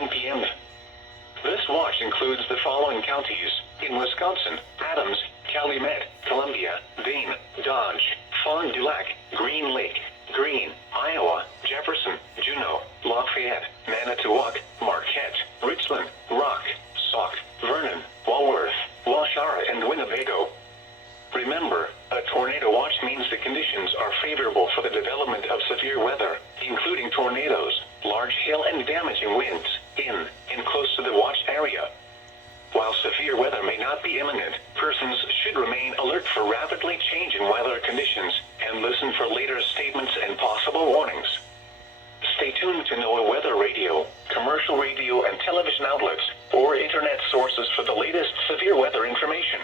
9 p.m. This watch includes the following counties: in Wisconsin: Adams, Calumet, Columbia, Dane, Dodge, Fond du Lac, Green Lake, Greene, Iowa, Jefferson, Juneau, Lafayette, Manitowoc, Marquette, Richland, Rock, Sauk, Vernon, Walworth, Waushara, and Winnebago. Remember, a tornado watch means the conditions are favorable for the development of severe weather, including tornadoes, large hail, and damaging winds, in and close to the watched area. While severe weather may not be imminent, persons should remain alert for rapidly changing weather conditions and listen for later statements and possible warnings. Stay tuned to NOAA weather radio, commercial radio and television outlets, or internet sources for the latest severe weather information.